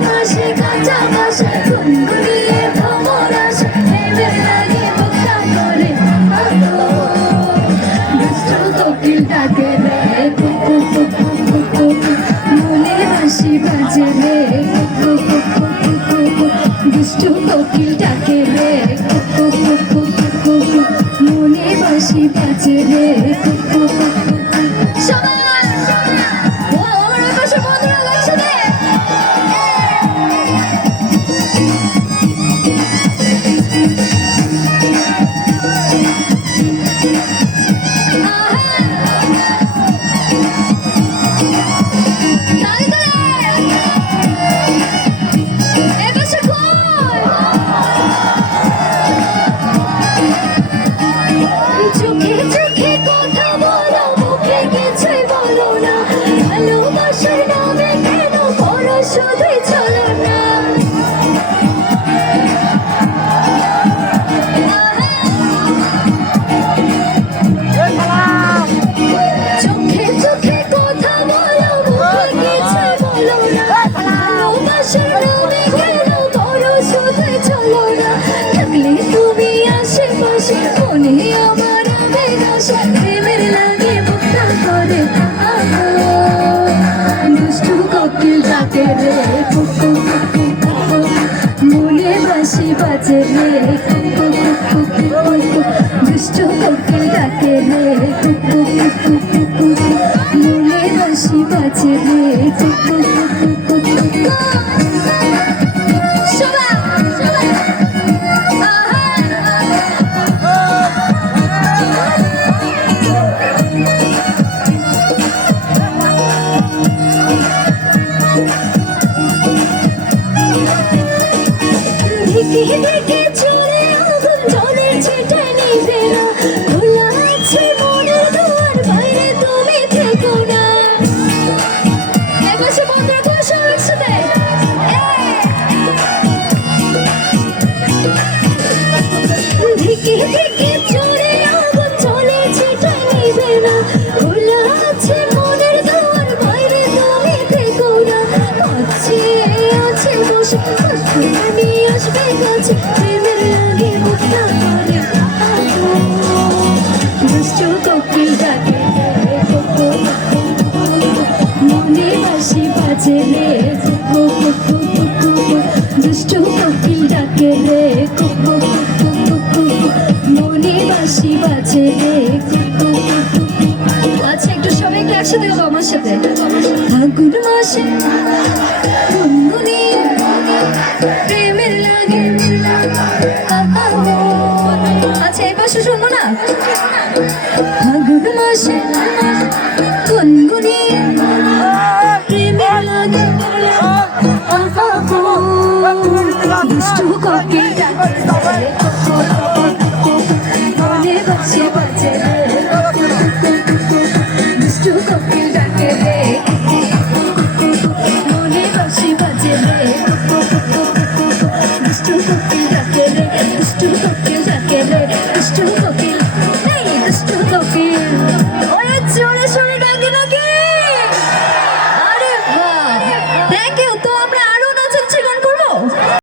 মাসে কাঁচা বাসে গুনগুনিয়ে ভ্রমর আসে প্রেমের লাগে বুকটা করে দুষ্টু কোকিল ডাকে রে কুকু কুকু কুকু মনে বাঁশি বাজে রে কুকু কুকু কুকু দুষ্টু কোকিল ডাকে রে কুকু কুকু কুকু মনে বাঁশি বাজে রে কুকু কুকু সবাই চোখে চোখে কথা বলো মুখে কিছুই বলো না ভালোবাসার নামে কেন করো শুধুই চলো না চোখে চোখে কথা বলো মুখে কিছুই বলো না ভালোবাসার নামে কেন করো শুধুই চলো না থাকলে তুমি আশেপাশে মনে আমার প্রেমের লাগে বুকটা করে দুষ্টু কোকিল ডাকে রে কুকু কুকু কুকু মনে বাঁশি বাজে রে কুকু কুকু কুকু দুষ্টু কোকিল ডাকে রে কুকু কুকু কুকু মনে বাঁশি বাজে রে কুকু কুকু কুকু দেখে দেখে চলে আগুন জলের ছিটা নিবে না খোলা আছে মনের দুয়ার বাইরে তুমি থেকো না এবারে বন্ধুরা তুমি সব একসাথে দেখে দেখে চলে আগুন জলের ছিটা নিবে না খোলা আছে মনের দুয়ার বাইরে তুমি থেকো না আছে আছে বসে আমি আসবে কাছে প্রেমের লাগে বুকটা করে দুষ্টু কোকিল ডাকে কুকু মনে বাঁশি বাজে রে কুকু কুকু কুকু দুষ্টু কোকিল ডাকে রে কুকু কুকু কুকু মনে বাঁশি বাজে রে কুকু কুকু আচ্ছা একটু সবাই একটু একসাথে গাবো আমার সাথে ফাগুন মাসে গুনগুনিয়ে প্রেমের লাগে আচ্ছা এই পাশে শুনবো না ফাগুন মাসে গুনগুনিয়ে প্রেমের লাগে দুষ্টু কোকিল ডাকে মনে বাঁশি